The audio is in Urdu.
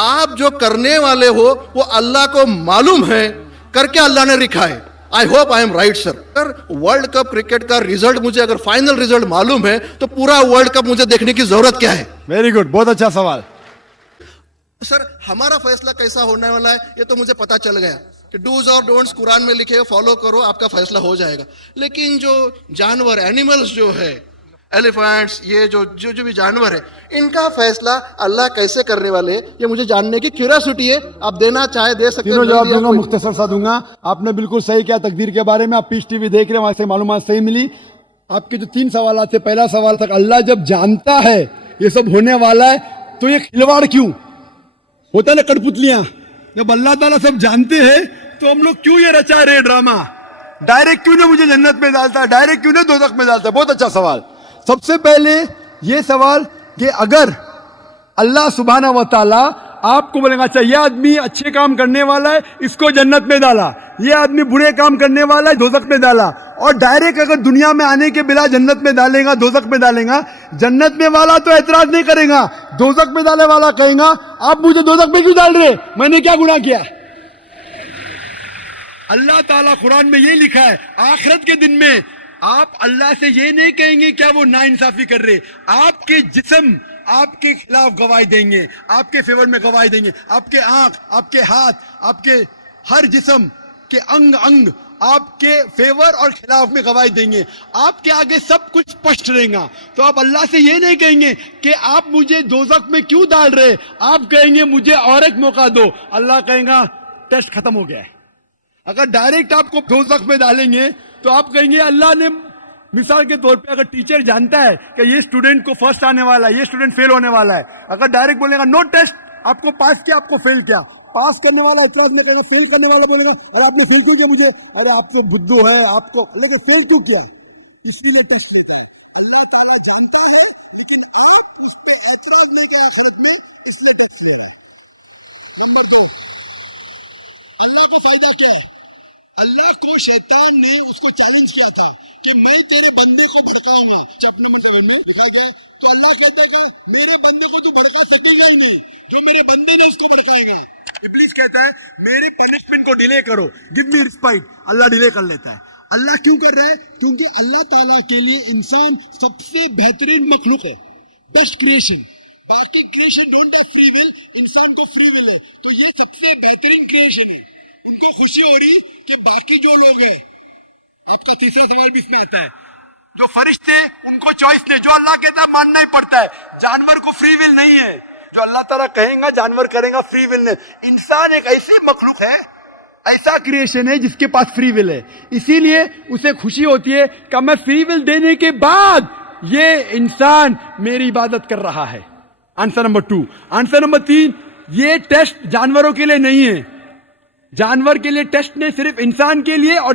آپ جو کرنے والے ہو وہ اللہ کو معلوم ہے، کر کے اللہ نے لکھا ہے. I hope I am right sir. اگر ورلڈ کپ کرکٹ کا ریزلٹ مجھے اگر فائنل ریزلٹ معلوم ہے تو پورا ورلڈ کپ مجھے دیکھنے کی ضرورت کیا ہے؟ ویری گڈ، بہت اچھا سوال. سر ہمارا فیصلہ کیسا ہونے والا ہے یہ تو مجھے پتا چل گیا کہ ڈوز اور ڈونٹس قرآن میں لکھے، فالو کرو، آپ کا فیصلہ ہو جائے گا. لیکن جو جانور اینیملز جو ہے، ایلیفینٹس، یہ جو بھی جانور ہے، ان کا فیصلہ اللہ کیسے کرنے والے ہیں یہ مجھے جاننے کی کیوریاسٹی ہے. آپ دینا چاہے دے سکتے ہیں. تینوں جواب دوں گا، مختصر سا دوں گا. آپ نے بالکل صحیح کیا تقدیر کے بارے میں. آپ پیس ٹی وی دیکھ رہے ہیں، وہاں سے معلومات صحیح ملی. آپ کے جو 3 سوالات تھے، پہلا سوال تھا اللہ جب جانتا ہے یہ سب ہونے والا ہے تو یہ کھلواڑ کیوں ہوتا ہے نا، کٹپتلیاں. جب اللہ تعالیٰ سب جانتے ہیں تو ہم لوگ کیوں یہ رچا رہے ڈرامہ؟ ڈائریکٹ کیوں نہ مجھے جنت میں ڈالتا ہے، ڈائریکٹ کیوں نہ دوزخ میں ڈالتا ہے؟ بہت اچھا سوال. سب سے پہلے یہ سوال کہ اگر اللہ سبحانہ و تعالیٰ آپ کو بولے گا اچھا یہ آدمی اچھے کام کرنے والا ہے، اس کو جنت میں ڈالا، یہ آدمی برے کام کرنے والا ہے، دوزخ میں ڈالا، اور ڈائریکٹ اگر دنیا میں آنے کے بلا جنت میں ڈالے گا، دوزخ میں ڈالے گا، جنت میں والا تو اعتراض نہیں کرے گا، دوزخ میں ڈالے والا کہے گا آپ مجھے دوزخ میں کیوں ڈال رہے، میں نے کیا گناہ کیا؟ اللہ تعالیٰ قرآن میں یہ لکھا ہے آخرت کے دن میں آپ اللہ سے یہ نہیں کہیں گے کیا وہ ناانصافی کر رہے، آپ کے جسم آپ کے خلاف گواہی دیں گے، آپ کے فیور میں گواہی دیں گے، آپ کے آنکھ، آپ کے ہاتھ، آپ کے ہر جسم کے انگ آپ کے فیور اور خلاف میں گواہی دیں گے. آپ کے آگے سب کچھ اسپشٹ رہے گا. تو آپ اللہ سے یہ نہیں کہیں گے کہ آپ مجھے دوزخ میں کیوں ڈال رہے، آپ کہیں گے مجھے اور ایک موقع دو. اللہ کہیں گا ٹیسٹ ختم ہو گیا ہے. اگر ڈائریکٹ آپ کو دوزخ میں ڈالیں گے تو آپ کہیں گے اللہ نے، مثال کے طور پہ اگر ٹیچر جانتا ہے کہ یہ اسٹوڈنٹ کو فرسٹ آنے والا ہے، یہ اسٹوڈنٹ فیل ہونے والا ہے، اگر ڈائریکٹ بولے گا نو ٹیسٹ، آپ کو پاس کیا، آپ کو فیل کیا، پاس کرنے والا اعتراض میں کہے گا، فیل کرنے والا بولے گا ارے آپ نے فیل کیوں کیا مجھے، ارے آپ کو بدھو ہے آپ کو، لیکن فیل کیوں کیا؟ اسی لیے ٹیسٹ لیتا ہے. اللہ تعالیٰ جانتا ہے لیکن آپ اس پہ اعتراض نہیں کیا آخرت میں، اس لیے ٹیسٹ لے رہا ہے. نمبر 2، اللہ کو فائدہ کیا ہے؟ اللہ کو شیطان نے اس کو چیلنج کیا تھا کہ میں تیرے بندے کو بھڑکاؤں گا. چیپٹر نمبر 7 میں لکھا گیا ہے. تو اللہ کہتا ہے کہ میرے بندے کو تو بھڑکا سکے گا ہی نہیں، جو میرے بندے نے اس کو بھڑکائے گا. ابلیس کہتا ہے میری پنشمنٹ کو ڈیلے کرو، گیو می رسپائٹ. اللہ ڈیلے کر لیتا ہے. اللہ کیوں کر رہا ہے؟ کیونکہ اللہ تعالیٰ کے لیے انسان سب سے بہترین مخلوق ہے، بیسٹ کریشن. باقی creation don't have free will, انسان کو فری ول ہے. تو یہ سب سے بہترین کریشن ہے. ان کو خوشی ہو رہی کہ باقی جو لوگ ہیں، آپ کا تیسرا سوال بھی اس میں آتا ہے، جو فرشتے ان کو چوائس لے، جو اللہ کہتا ہے ماننا ہی پڑتا ہے. جانور کو فری ول نہیں ہے، جو اللہ تعالیٰ کہیں گا جانور کرے گا، فری ول نہیں. انسان ایک ایسی مخلوق ہے، ایسا کریشن ہے جس کے پاس فری ول ہے. اسی لیے اسے خوشی ہوتی ہے کہ میں فری ول دینے کے بعد یہ انسان میری عبادت کر رہا ہے. Answer number 2. آنسر نمبر 3، یہ ٹیسٹ جانوروں کے لیے نہیں ہے. جانور کے لیے ٹیسٹ نہیں، صرف انسان کے لیے اور